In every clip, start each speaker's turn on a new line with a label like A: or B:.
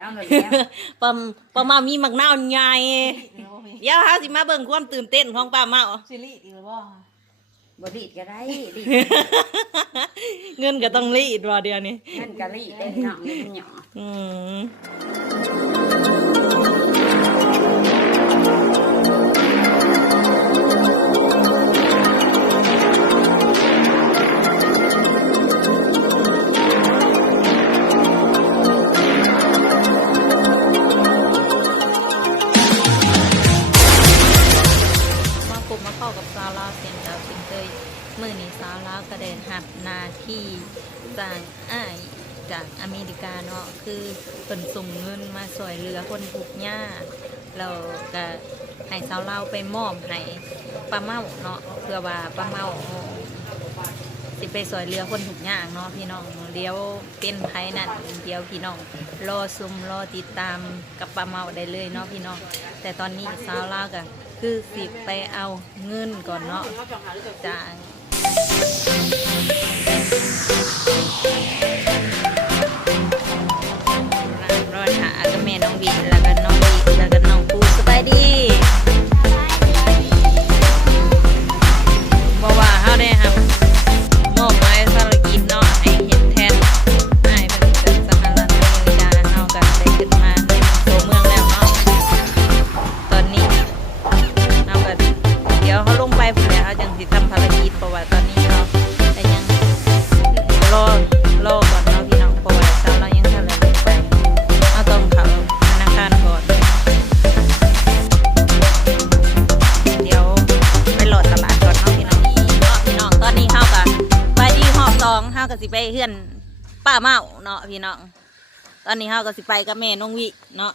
A: เอาหน่อยแล้ว
B: ปาปาเมามีมักนาวใหญ่เดี๋ยวเฮาสิมาเบิ่งความตื่นเต้นของป้าเมา
C: ซิริอีกแล้วบ่
A: บรีดก็ได้รีด
B: เงินก็ต้องรีดว่าเดียวนี้
A: เงินก็รีดได้เนาะเงินหยอ
B: อืมากับซาร่าเซียนดาวซิงเตยมื่อนี้ซาร่าก็เด้หับนาที่จางอ้ายจากอเมริกาเนาะคือเปิ่นส่งเงินมาสวยเรือคนทุกหญ้าเราก็ให้สาวเราวไปมอบให้ป้าเมาเนาะเพื่อว่าป้าเมา สิไปสวยเรือคนถุกยากเนาะพี่น้องเดี๋ยวเป็นไผนั่นเดี๋ยวพี่น้องรอซุมรอติดตามกับป้าเมาได้เลยเนาะพี่น้องแต่ตอนนี้สาวลาวก็คือสิไปเอาเงินก่อนเนาะจา กับสิไปเฮือนป้าเมาเนาะพี่น้อง ตอนนี้เขากับสิไปกับแม่น้องวิเนาะ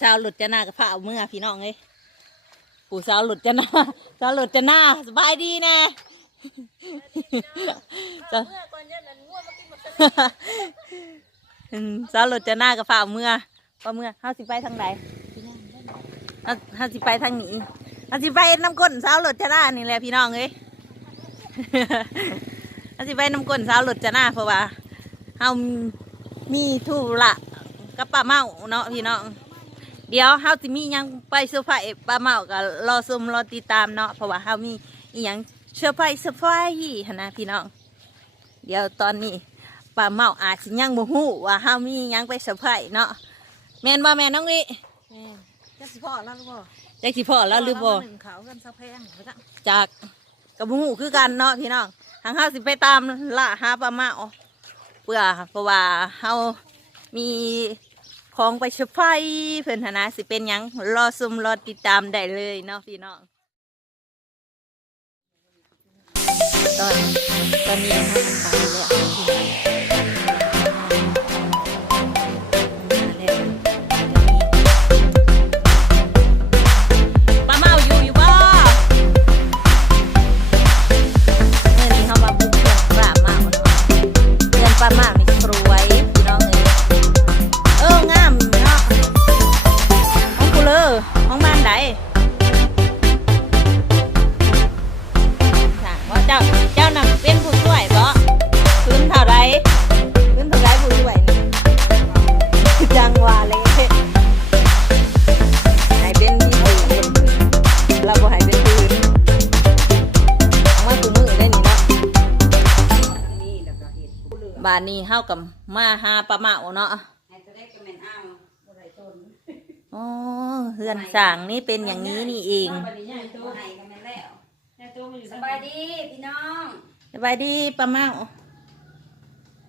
B: ชาวหลุดจะหน้ากับผ้าเอาเมื่อพี่น้องเอ้ยผู้สาวหลุดจะหน้าสาวหลุดจะหน้าสบายดีนะสาวอืมสาวหลุดจะหน้ากับผ้าเอามื่อพอเมื่อเฮาสิไปทางใดเฮาเฮาสิไปทางนี้เฮาสิไปน้ำก้นสาวหลุดจะหน้านี่แหละพี่น้องเอ้ย เฮาสิไปน้ำก้นสาวหลุดจะหน้าเพราะว่าเฮามีธุระกับป้าเมาเนาะพี่น้องเดี๋ยวเฮาสิมีหยังไปเซอร์ไพรส์ป้าเมาก็รอชมรอติดตามเนาะเพราะว่าเฮามีอีหยังเซอร์ไพรส์เซอร์ไพรส์หั่นนะพี่น้อง เดี๋ยวตอนนี้ป้าเมาอาจสิยังบ่ฮู้ว่าเฮามีหยังไปเซอร์ไพรส์เนาะแม่นบ่แม่น้องลิ
C: แม่จักสิพ่อแล้วหรือบ่
B: จักสิพ่อแล้วหรือบ่
C: หนึ่งเขากันซะแพงแล้วก็
B: จากกับบ่ฮู้คือกันเนาะพี่น้อง ทางเฮาสิไปตามล่าหาปลามาเพื่อเพราะว่าเฮามีของไปเซอร์ไพรส์เพิ่นหั่นนะสิเป็นยังรอซุ่มรอติดตามได้เลยเนาะพี่น้องตอนตอนนี้ให้มันไปแล้ว บ้านนี้เฮากับมาหาปลาเมาเนาะ
A: ให้จะได้ก็แม่นเอาบ่ได้ต้น
B: อ๋อเฮือนสร้างนี่เป็นอย่างนี้นี่เอง
A: บัดนี้ใหญ่โตให้ก็แม่นแล้วสบายดีพี่น้อง
B: สบายดีปลาเมา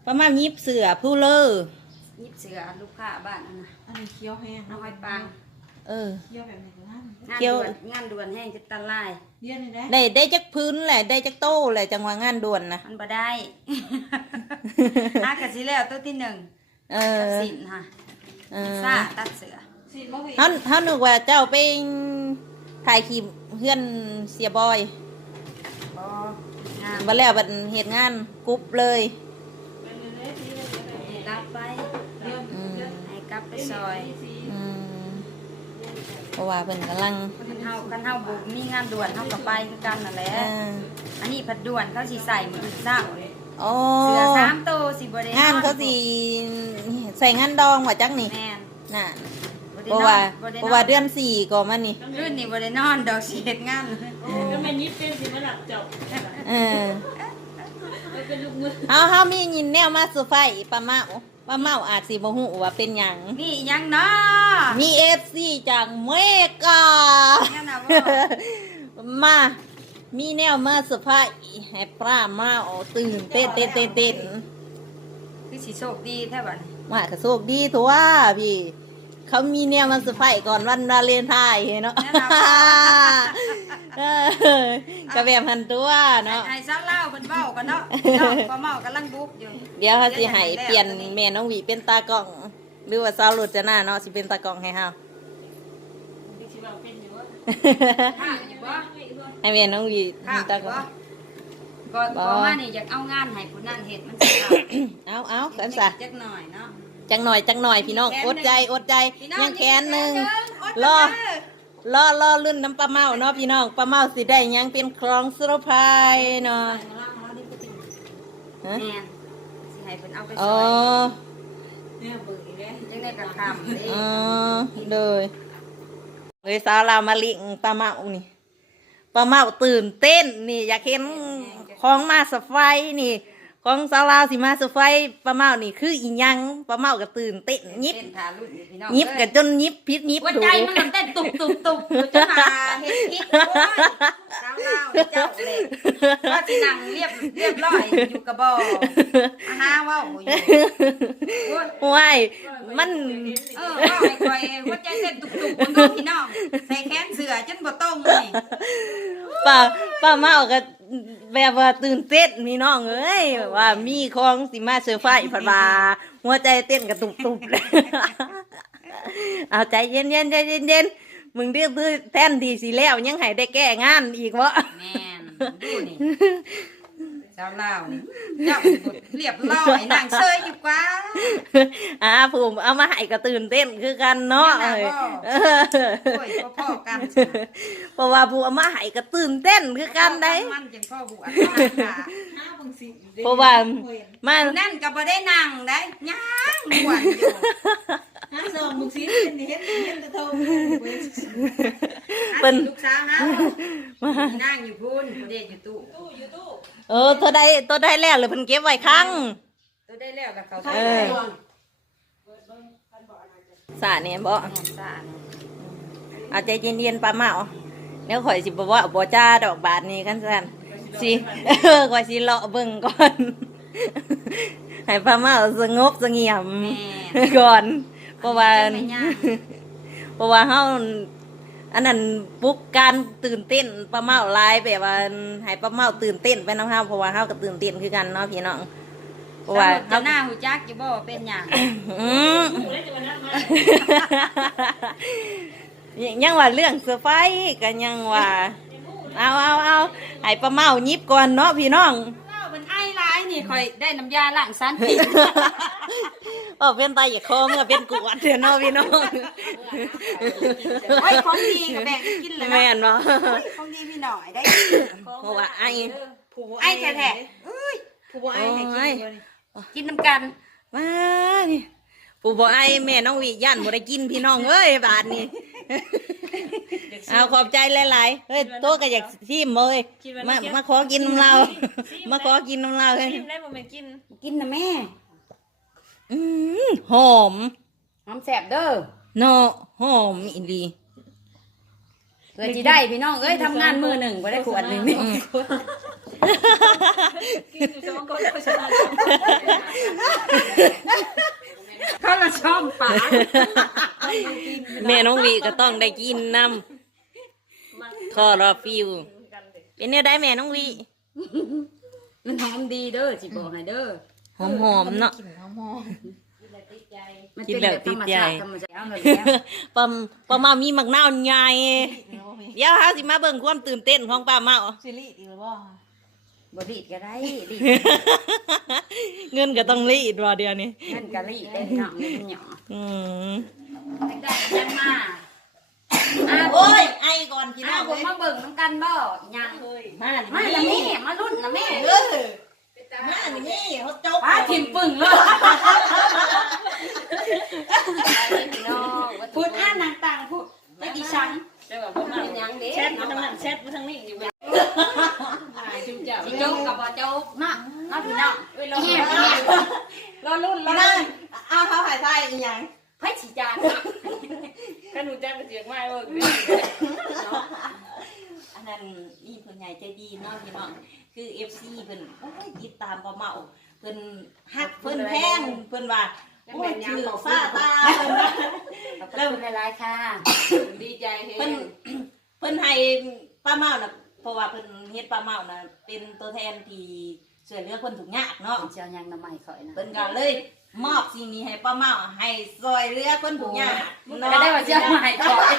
B: ปลาเมายิบเสือผู้เลอ
A: ยิบเสือลูกค้าบ้านนั่นน่ะ
C: อันนี้เคี้ยวแห้ง
A: น้องหอยปัง
B: เออ
C: เคี้ยวแบบนี้ก็ได้
A: งาน
B: เกี่ยว
A: ด่วนงานด่วนแห้งจะตะลาย
C: เลี้ยนนี่ได้
B: ได้ได้จักพื้นแหละได้จักโต้แหละจังหวะงานด่วนนะ
A: มันบ่ได้ หากะสิแล้วตัวที่หนึ่ง
B: เอ
A: ตั
B: อ
A: ดสินค่ะ
B: เออ
A: ซ่าตัดเสือ
C: สิบ่มี
B: เขาเขานึกว่าเจ้าไปถ่ายคลิปเพื่อนเสียบอย
A: บ่งาน
B: มาแล้วบัดเหตุงานกรุ๊ปเลย
A: กลับไป
B: อืม
A: ให้กลับไปซอย
B: อืมเพราะว่าเป็นกำลัง
A: คันเฮาคันเฮาบ่มีงานด่วนเฮาก็ไปคือกันนั่นแหละ
B: เอ่า
A: อันนี้ผัดด่วนเขาสิใส่มื้อเช้า
B: โอ้
A: เสือสามตัวสิบ่ได้
B: งานเขาสิใส่งานดองว่าจังนี่
A: แม่น
B: น่ะ
A: บ่ได้
B: เพราะว่า
A: บ่ได้
B: เพราะว่าเดือนสี่ก็มานี่
A: รุ่นนี้บ่ได้นอนดอกสิเฮ็ดงาน
C: ก็แม่นิดเป็นสิมาหลับจบ
B: เออ
C: เป็นลูกมือ
B: เฮาเฮามียินแนวมาเซอร์ไพรส์ป้าเมาป้าเมาอาจสิบ่ฮู้ว่าเป็นหยัง
A: นี่ยังเนาะ
B: มี FC จากเมกา
A: งั้นน่ะบ่
B: มา มีแนวมาเซอร์ไพรส์ให้ป้าเมาตื่นเต้นเต้นเต้นเต้น
A: คือสิโชคดีแท้บัดนี้
B: มากระโชคดีตัวพี่ เขามีแนวมาเซอร์ไพรส์ก่อนวันวาเลนไทน์เนาะเออกระแบบหันตัวเนาะ
A: ไอ้สาวเล่าวเพิ่นเว้ากันเนาะเนาะบ่เมากำลังบุกอยู่
B: เดี๋ยวเขาสิให้เปลี่ยนแม่น้องหวีเป็นตากล้อง หรือว่าสาวหลุดจะหน้าเนาะสิเป็นตากล้องให้เฮา
C: ดิฉันบอกเป็นอยู่ว่า
A: ข้าอยู่บ่
B: ให้แม่น้องหวี
A: ข้า
B: เป็น
A: อยู่
B: ตากล้อง
A: บ่บ่บ่มานี่อยากเอางานให้ผู้นั้นเฮ็ดมันสิเอา
B: เอาเอากันซะ
A: จักหน่อยเนาะ
B: จังหน่อยจังหน่อยพี่น้องอดใจอดใจ
A: พี่น้อง
B: ยังแขนหนึ่ง
A: อด
B: รอ
A: เด้
B: รอรอรุ่นน้ำปลาเมาเนาะพี่น้องปลาเมาสิได้หยังเป็นครองสุรพายเนาะฮะ
A: แม่นสิให้เพิ่นเอาไปซ
B: อ๋อ
A: อย
C: เนี่ยเบื่ออีกแล้ว
A: จังได้กระคำเด้
B: อ๋อเลยเลยสาวเราวมาลิงปลาเมานี่ ปลาเมาตื่นเต้นนี่ อยากเห็นของมาสไฟนี่ ของสาวลาวสิมาสไฟปลาเมานี่คืออีหยังปลาเมาก็ตื่นเต้นยิบ
A: เต้นทารุ่นนี่พี่น้อง
B: ยิบ
A: เอ้
B: กั
A: ย
B: นจนยิบพิษยิบ
A: หัว
B: ถู
A: ใจมันนั่นเต้นตุบตุบตุบอยู่จะหาเฮ็ดพิษโอ้ยสาวลาวนี่เจ้าเลยว่าสินั่งเรียบเรียบร้อยอยู่กระบอกอาหาเว้าอยู่โอ้ย
B: ว้าย มัน
A: เออเว้าให้ข่อยหัวใจเต้นตุบตุบๆบนโต๊ะพี่น้องใส่แขนเสือจนบ่ตรงเลย
B: ป้าป้าเมาก็แบบว่าตื่นเต้นพี่น้องเอ้ยแบบว่ามีของสิมาเซอร์ไพรส์ผัดว่าหัวใจเต้นกระตุกตุกเลยเอาใจเย็นเย็นๆใจเย็นเย็นๆมึงเรียกคือแท่นทีสิแล้วยังให้ได้แก้งานอีกวะ
A: แม่นดูนี่สาวลาวนี่เจ้าเรียบร้อยนั่งเซยอยู่กว่า
B: อ่าผมเอามาให้ก็ตื่นเต้นคือกันเนาะ
A: แม่น่ะบ่
B: เออ
A: โอ้ยพ่อๆกัน
B: เพราะว่าผู้เอามาให้ก็ตื่นเต้นคือกันได้
A: มันจังพ่อบุอันค่ะ
C: ห้าบางสิ
B: เพราะว่า มา
A: นั่นก็บ่ได้นั่งได้ย่างม่วนอยู่
C: ห้าสองบางสิเห็นเห็นเห็นแต่เท่า
B: เปิ้น
A: ลูกสาวเฮานั่งอยู่พุ่นบ่ได้อยู่ตู้
C: ตู้อยู่ตู้
B: เออตัวใดตัวใดแล้วเลยเพิ่นเก็บไว้ครั้ง
A: ตัวได้แล้วแล้วเขา
B: เออ สาเนี่ยบ่
A: แม่นซ่าเนาะ
B: เอาใจเย็นๆปลาเมาเดี๋ยวข่อยสิบอกว่าบ่จ้าดอกบาทนี้กันซั่นสิเออข่อยสิเลาะเบิ่งก่อน ให้ปลาเมาสงบเสงี่ยม
A: แม่น
B: ก่อน เพราะว่า
A: จะไม่ยาก
B: เพราะว่าเฮาอันนั้นปลุกการตื่นเต้นปลาเมาหลายแบบว่าให้ปลาเมาตื่นเต้นไปนำเฮาเพราะว่าเฮาก็ตื่นเต้นคือกันเนาะพี่น้อง เพราะว่า
A: สรุป
B: เฮา
A: เจ้าหน้าหูจักอยู่บ่ว่าเป็นหยัง
B: อืม
C: ตู้แล้วจะมานั่งมา
B: ยังว่าเรื่องเซอร์ไพรส์กันยังว่าเอาเอาเอาให้ป้าเมายิบก่อนเนาะพี่น้อง
A: เล่าเป็นไอ้ร้ายนี่ค่อยได้น้ำยาล้างสันติ
B: เออเป็นไตอย่าคอเมื่อเป็นกวดเถอะเนาะพี่น้อง
A: โอ้ยของดีก็แบ่งกันกินเลย
B: แม่
A: เนาะ
B: นบ่
A: โอ้ยของดีพี่หน่อยได้
B: เพราะว่าไอ้
A: ไอ้แท้ๆเอ้ย
C: ผู้บ่ไอ้ให้กินบ่นี่
A: กินน้ำกัน
B: มานี่ปู่บอกไอ้แม่น้องวิย่านบ่ได้กินพี่น้องเอ้ยบาทนี้เอาขอบใจหลายๆเฮ้ยโตก็อยากชิมเลยมามาขอกินน้ำเรามาขอกินน้ำเราเฮ้ย
C: กินได้บ่แม่นกิน
A: กินนะแม่
B: อืมหอม
A: หอมแสบเด้อ
B: เนาะหอมอีหลี
A: เพื่อจะได้พี่น้องเอ้ยทำงานมือหนึ่งบ่ได้ขวดหนึ่งนี่
C: กินอยู่สองคนก็ชนะ
A: เขาละช่อมปาก
B: แม่น้องวีก็ต้องได้กินน้ำคอรอฟิว เป็นเนี่ยได้แม่น้องวี
A: มันหอมดีเด้อสิบอกให้เด้อ
B: หอมหอมๆเนาะ
A: มัน
B: กิ
A: เป็นน
B: แล้
A: แบ
B: ว
A: บ
B: ติ
A: ธร
B: ด
A: รม
B: ใจ
A: ชาติธรรมชาติเอาเลยแล้ว
B: ปมปมมามีมักนาวใหญ่เดี๋ยวเฮาสิมาเบิ่งความตื่นเต้นของป้าเมา
C: ซีรีส์อีกแล้วบ่
A: บ่รีดก็ได้รีด
B: เงินก็ต้องรีดว่าเดียวนี้
A: นั่นก็รีดได้พี่น้องนี่มันหยอ
B: อืม
A: ได้ยังมาอ้าว
B: โอ้ยไอก่อนพี่น้
A: อ้า
B: อ
A: ว
B: ง
A: บ่มาเบิ่งน้ำกันบ่ยัง
B: มา
A: มาละแม่มารุ่นนะแม่
B: เออมานี่เขาจก
A: ป้าทิมปึ่งเลยพูดอ่านนางต่างพูดไม่ดิฉัน
D: จะแบบว่า
A: เป็นยังเด็
D: แชทมาทางนั้นแชทมาทางนี้อยู่แบบหายจุ๊บเจ้า
A: สิโจ๊กกับบ่โจ๊กนะน้องพี่น้อง
D: เอ้ยเรา
A: เงียบเงียบรอรุ่นรอ
B: นั่
A: รุ่
B: น
A: น
B: เอาเขาหายใจอีหยัง
A: ไผ่ฉีดยา
D: ถ้าหนูแจ้งเป็นเสียงไม่เว้ย
B: อันนั้นนี่เพิ่นใหญ่ใจดีเนาะพี่น้องคือ FC เพิ่นโอ้ยติดตาม บ่เมาเพิ่นฮักเพิ่นแพงเพิ่นว่าโอ้ยชื่อซาตาเพิ่นว่า
A: เริ่มหลายๆค่ะ
D: ดีใจเฮ้
B: เพิ่นเพิ่นให้ป้าเมาน่ะเพราะว่าเพิ่นเฮ็ดป้าเมาน่ะเป็นตัวแทนที่ช่วยเหลือคนทุกข์ยากเนาะ
A: เจียวยังน้ำใหม่ข่อยนะ
B: เพิ่นก็เลยมอบสิ่งนี้ให้ป้าเมาให้ซอยเหลือคนทุกข์ยาก
A: ก็ได้ว่าเจียวมาให้ข่อย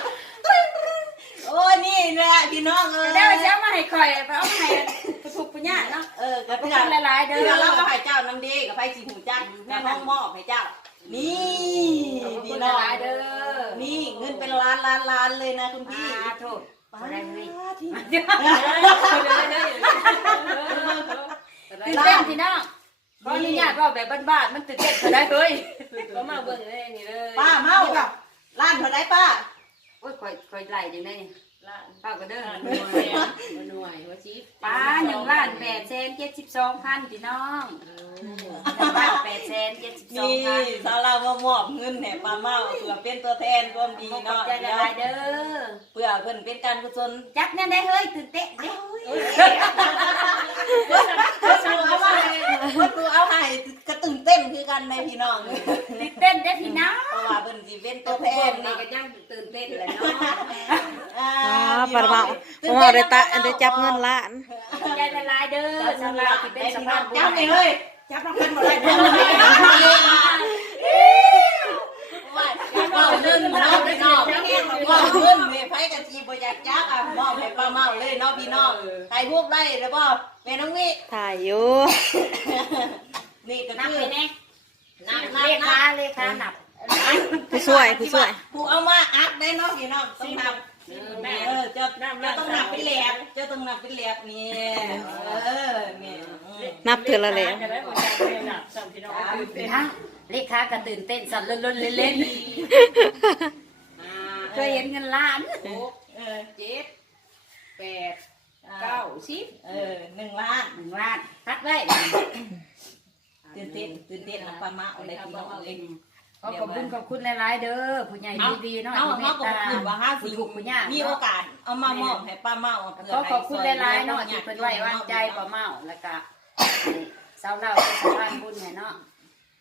B: โอ้ยนี่แหละพี่น้องเอ้ย
A: ได้ว่าเจียวมาให้ข่อยไปเอาให้ผู้ทุกผู้ยากเนาะ
B: เออก็
A: ขอบ
B: เพื่
A: คุ
B: อ
A: ณหลายๆเด้
B: เพื่อ
A: อ
B: เราก็ให้เจ้านำดีกับไผสิหูจักแม่ห้องมอบให้เจ้า นี่
A: ขอบคุ
B: พี่
A: ณ
B: น้อง
A: หลายๆเด้อ
B: นี่เงินเป็นล้านล้านล้านเลยนะคุณ
A: อ่า
B: พี่
A: ถูก
B: ป้า
A: อะไรนี่
B: ที่
A: ตื่นเต้นพี่น้องขออนุญาตว่าแบบบ้านๆมันตื่นเต้นก็ได้เฮ้ย
D: ก็มาเบิ่งเลยนี่เลย
B: ป้าเมาล้านเท่าไรป้า
A: โอ้ยข่อยข่อยไหลจังได๋
D: ล้าน
A: ป้าก็เด้อ
D: หน่วยหน่วยว่าชี
A: ป้าหนึ่งล้านแปดแสนเจ็ดสิบสองพันพี่น้องหนึ่งล้านแปดแสนเจ็ดสิบสอง
B: นี่
A: พัน
B: สาวเรามามอบเงินให้ป้าเมาเพื่อเป็นตัวแทนความดี
A: ขอบ
B: เนาะ
A: ใจหลายๆเด้อ
B: เพื่อเพิ่นเป็นการกุศล
A: จักแน่ได้เฮ้ยตื่นเต้นเด้
B: คนดูเอามาให้คนดูเอาให้ก็ตื่ นเต้นคือกันในพี่น้อง
A: ตื่นเต้นได้อพี่น้อง
B: เพราะว่าเพิ่นสิเป็นตัวแท
D: เบิ่
B: น
D: งนี่
B: เนาะ
D: ก็ยังตื่นเต้นเลยเนาะ
B: อ่า
C: อ่าปลาเมาปลาเมาได้ตะได้จับเงินล้าน
A: ขอบใจหลายๆเด้อสำหรับที่เป็นสะพานบุญ
B: จับนี่เลยจับน้ำกันบ่ได้จับว่าเงินเนาะพี่น้องว่าเงินนี่ไผกะสิบ่อยากจักอะมอบให้ป้าเมาเลยเนาะพี่น้องใครพูดได้แล้วบ่แม่น้องนี่
C: ถ่ายอยู่
B: นี่ก็
A: นับ
B: คือ
A: ไปแน่
B: นับนั
A: เล
B: บ
A: ขา
B: นับ
A: เลขานับ
C: ผู้ช่วยผู้ช่วย
B: ผู้เอามาอัดได้เนาะพี่น้องต้องนับ
D: แม่
B: เออเจ้าเจ้าต้องนับเป็นแหลกเจ้าต้องนับเป็นแหลกนี่เออนี่อืม
C: นับเถื่อละแล้ว
D: จะได้บอกการเรียนหนักสามพี่น้องตื่นเต้น
A: ทั้งเลขาก็ตื่นเต้นสั่นลุ้นๆเล่นๆเคยเห็นเงินล้าน
D: หก
B: เออ
D: เจ็ดแปดเก้าสิบ
B: เออหนึ่งล้าน
A: หนึ่งล้านพัดไว้
B: ตื่นเต้นตื่นเต้นนะป้ามาเอาได้พี่น้องเอง
A: ขอขอบคุณขอบคุณหลายๆเด้อผู้ใหญ่ดีๆเนาะ
B: เอา
A: ที่เม
B: มา
A: ต
B: ก็
A: ตา
B: คือว่าห้าสิ
A: ผู้ถูกผู้ยาก
B: มีโอกาสเอามามอบให้ป้าเมาเพื่
A: ขอ
B: ให้
A: ขอบคุณหลายๆเนาะที่เพิ่นไว้วางใจป้าเมาแล้วก็สาวเราเป็นสะพานบุญให้เนาะ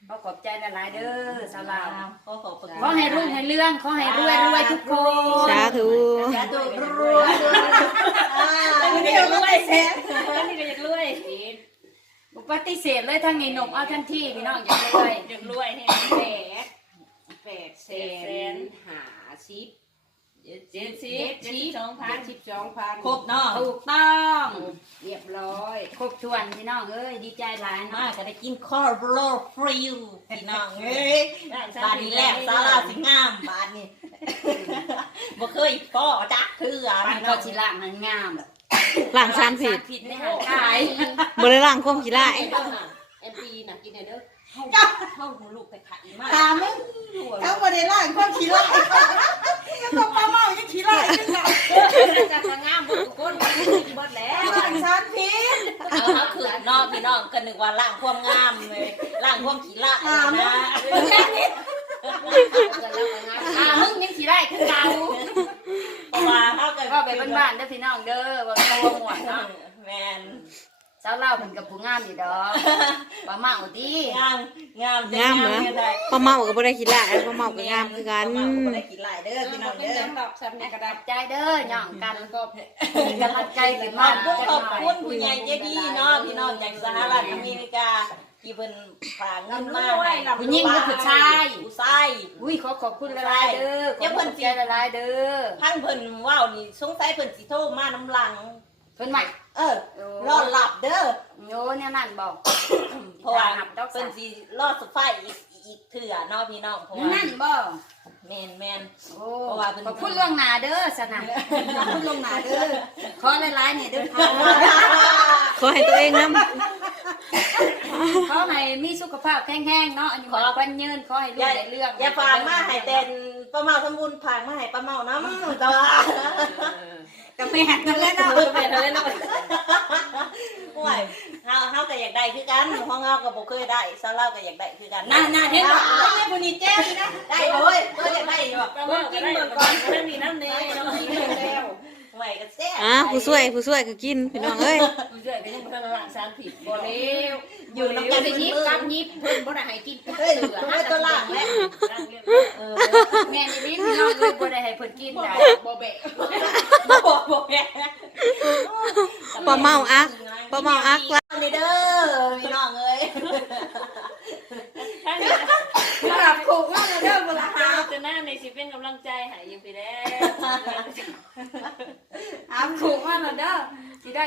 A: ขอขอบใจหลายๆเด้อสาวเรา
B: ขอขอบคุณ
A: ขอให้รุ่งให้เรื่องขอให้รวยรวยทุกคน
C: สาธุ
B: สาธุรวยอ่า
D: นี่ก็รวยเซ็ตนี่ก็อยากรวย
A: บุ ปฏิเสธเลยทั้งนี้หนุ่มเอาทันทีพี่น้องอย่าเลย
D: อยากรวยให้แปดแปดแสนหาสิบเจ็ดสิบเจ็ดสิบสองพันสิบสองพัน
B: ครบเนาะ
A: ถูกต้อง
D: เรียบร้อย
A: ครบถ้วนพี่น้องเอ้ยดีใจหลาย
B: มา
A: เนาะ
B: ก็ได้กินคอร์โบโลฟรีพี่น้องเอ้ยบาทนี้แหละซาลาสิงามบาทนี้บ่เคยก็จักคืออะ
A: ปาน
B: พี่
A: พ
B: น้
A: อ
B: อง
A: ชิล่างมันงาม
C: ล้างชานผิด
A: ผิดในหางขาย
C: บริล่างความขี้ร้าย
D: เอ็นปีน่ะกินเด้อ
B: เข้าหูลูกไปขายมา
E: ถามมึงเขาบริล่างความขี้ร้ายยังต้องมาเมายังขี้ร้ายยังไง
D: จะทางงามบุกคนหมดแล้ว
E: ล่างชานพิษ
B: เอาเขาคือเนอกพี่น้องก็นึกว่าล่างความงามเลยล่างความขี้ละนะ
A: อ่ามึงยังสิได้คือเก่า
B: เพราะ ว่าเขาก็
A: ก็ไปบ้านๆเด้อพี่น้องเด้อบ่ต้องว่าม่วนเนาะ
B: แมน
A: สาวเล่าเพิ่นกับผู้งามอยู่ดอกบ่เมาติ
B: งามงาม
C: งามเหรอปลาเมาก็บ่ได้ขี้ร้ายปลาเมาก็งามคือกัน
B: ปลาเมาก็ได้กินหลายเด้อพี่น้อง
D: ยัง
B: เด้อ
D: จำดอกซ้ำในกระดาษ
A: ใจเด้อย่องกัน
D: ก็
A: กำลังใจขึ้น
B: ข
A: มา
B: อบคุณขอบคุณผู้ใหญ่ใจดีเนาะพี่น้องจากสหรัฐอเมริกา ที่เพิ่นฝากเงินมาให้
A: ผู้หญิงหรือผู้ชาย
B: ผู้ชาย
A: อุ้ยขอขอบคุณหลายๆเด้อขอบคุณใจหลายๆเด้อ
B: ทั้งเพิ่นเว้านี่สงสัยเพิ่นสิโทรมาน้ำหลัง
A: เพิ่นใหม่
B: เออรอหลับเด้อ
A: โยเนี่ยนั่นบอก
B: เพราะว่า
A: หับดอก
B: เพิ่
A: สั
B: น
A: น
B: สิรอดสไฟอีก อีกเถื่อเนาะพี่น้องเพราะว่า
A: นั่นบ่
B: แม่นแม่น
A: โอ้
B: เพราะว่าเป็น
A: ขอบคุณล่วงหน้าเด้อสนะขอบคุณล่วงหน้าเด้อขอหลายๆเนี่ยเด้อค่ะ
C: ขอให้ตัวเองนำ
A: ขอให้มีสุขภาพแข็งแรงเนาะอันนี้ขอควันยืนขอให้ลู
B: อกย่า
A: ได้เรื่อง
B: อย่าฝากมาให้แต่นป้าเมาทำบุญฝากมาให้ป้าเมาน้ำจ้า
A: กับแม่นั่นแหละเนาะ
B: แม่นเลยนะ ห่วยเฮาเฮาก็อยากได้คือกันห้องเฮาก็บ่เคยได้ซาเล่าก็อยากได้คือกัน
A: น่าน่าเห็นบ่ไม่ผู้นี้แจ้งนะ
B: ได้เลยเอออยากได้อยู่
E: ก็ว่ากินเบิ่งก่อนเรื่องนี้น้ำเนยเนาะกินแล้ว
B: ห่วยก็แซ่บ
C: อะผู้ช่วยผู้ช่วยก็กินพี่น้องเอ้ย
E: ผู้ช่วยก็ยังบ่ทันละสารผิดบ่เร็ว
B: อยู่น้ำ
A: จะ
B: กัน
A: ได้
B: เป็น
A: ยิบ
B: มือ
A: กับยิบเพิ่นบ่ได้ให้กิน
B: เฮ้ยไม่ตัวล่างแล้ว
E: ร่างเรียบ
B: เออ
A: แม่นี่พี่น้องเลยบ่ได้ให้เพิ่นกินได้
E: บ่แบะ
B: บ่บอกบอกแก
C: ป้าเมาอัก ป้าเมาอักละ
B: นี่เด้อพี่น้องเอ้ย
E: ท่านนี้
A: มารับขู่ว่าเด้อบ่ล่ะ
E: จะจะหน้าในสิเป็นกำลังใจให้อยู่พี่แล้ว
A: อาขู่ว่าเด้อสิได้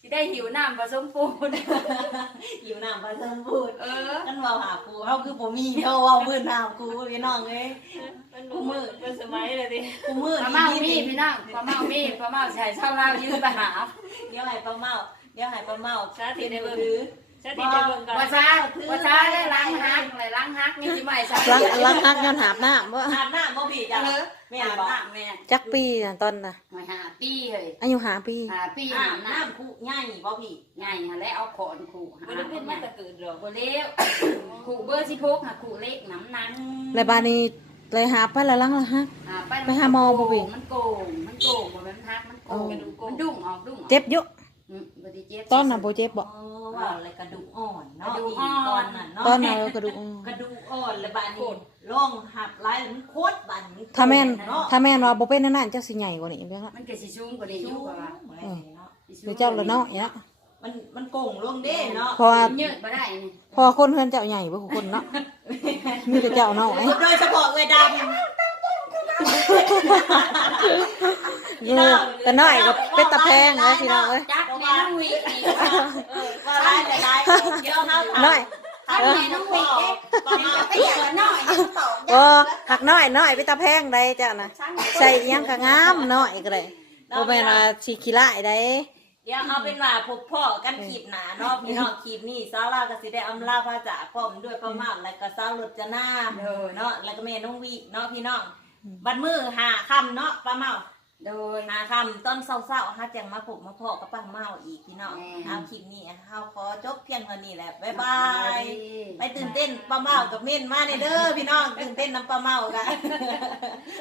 A: สิได้หิวน้ำผสมปูน
B: อยู่น้ำพระเทิงพูด
A: เออ
B: กันเว้าหากูเฮาคือบ่มีเฮาเว้าพื้นหากูพี่น้องเอ้ย
E: มันดูมือเป็นสมัยเลยดิ
B: กูมือ
A: ปลาเมามีพี่น้องปลาเมามีปลาเมาใส่ชาวลาวยืนไปหา
B: เดี๋ยวให้ป้าเมาเดี๋ยวให้ป้าเมา
E: สาธิตในเบิ่ง
B: ถือ
E: สาธิตในเบิ่งก่อน
A: ว่าซาว่าซาได้ล้างฮักเลยล้างฮักนี่สิไม่ซา
C: ลังลังฮักย้อนหาบน้ำบ่
B: อาบน้ำบ่พี่จ้ะ
A: เออ
B: แม่
A: แม่
B: นบ่
A: น้ำแม่
C: จักปีน่ะตอนน่ะ
A: มาหาปีเฮ้ย
C: อายุหาปี
A: หาปี
B: อา
A: หา
B: บ
A: น้
B: น้ำคู่ใหญ่บ่พี่ำ
A: ง่ายหาแล้วเอาขอนขู่หา
E: บ่ได้เป็นมาแต่เกิดหรอก
A: บ่เลี้ยวขู่เบอร์สิพกหาขู่เล็กน้ำหนัก
C: แล้วบาดนี้ เลยหาไปละลังละฮัก
A: หาไป
C: ไปหาหมอบ่เว้ย
A: มันโกงมันโกงบ่แม่นฮักมันโกง
C: อ๋อ
A: มันดุมันดุ้งออกดุ้งออก
C: เจ็บอยู่
A: อืมบ่ได้เจ็บ
C: ตอนน่ะบ่เจ็บบ่
B: อ๋อว่าอะไรกระดูกอ่อนเนาะ
A: กระดูก
B: พี่
A: อ่อน
B: ตอนนั้นเนาะ
C: ตอนน่ะกระดูกอ่อน
B: กระดูกอ่อนแล้วบาดนี้ร่องหักหลายมันโคตรบัดนี้
C: ถ้าแม่น
B: เนาะ
C: ถ้าแม่นว่าบ่เป็นอันนั่นจักสิใหญ่กว่านี้เด้อละ
A: มันก็สิสูงกว่านี้อยู่กว่า
B: เออเนาะ
C: หรือเจ้าละเนาะเนาะ
B: มันมันโก่งลงเด้เนาะ
C: เพราะว่า
A: เยอะบ่ได้นี่
C: พอคนเฮือนเจ้าใหญ่บ่คือคนเนาะมีแต่เจ้าน้อย
B: โดยเฉพาะเวยด
C: เออแต่น้อยก็เป็นตะแพงนะพี่น้องเอ้ย
A: จักแม่น้องวินี่ำ
B: ว่าร้ายแต่ร้ายเดี๋ยวเฮาถาม
C: น้อย
B: ถามแม่น้องวิเอ๊ะประมาณ
A: ไปอย่างละน้อยยังตอบ
C: โอ้หักน้อยน้อยเป็นตะแพงได้จ้ะนะใส่อิหยังก็งามน้อยก็ได้บ่แม่นว่าสิขี้ร้ายได้
B: เดี๋ยวเอาเป็นว่าพบพ่อกันขีดหนาเนาะพี่น้องขีดนี่ซาลาก็สิได้อำลาพระจ่าพร้อมด้วยพระมากและก็สาวรจนาเนาะแล้วก็แม่น้องวิเนาะพี่น้องบัดมือหาค่ำเนาะป้าเมา
A: โดย
B: หาคำต้นเศร้าๆฮะจังมาผมมาพอกับปังเมาอีกพี่น้อง
A: แม่
B: เอาคลิปนี้เฮาขอจบเพียงเท่านี้แหละบ๊ายบายไปตื่นเต้นป้าเมากับเม่นมาในเด้อพี่น้องตื่นเต้นน้ำป้าเมากัน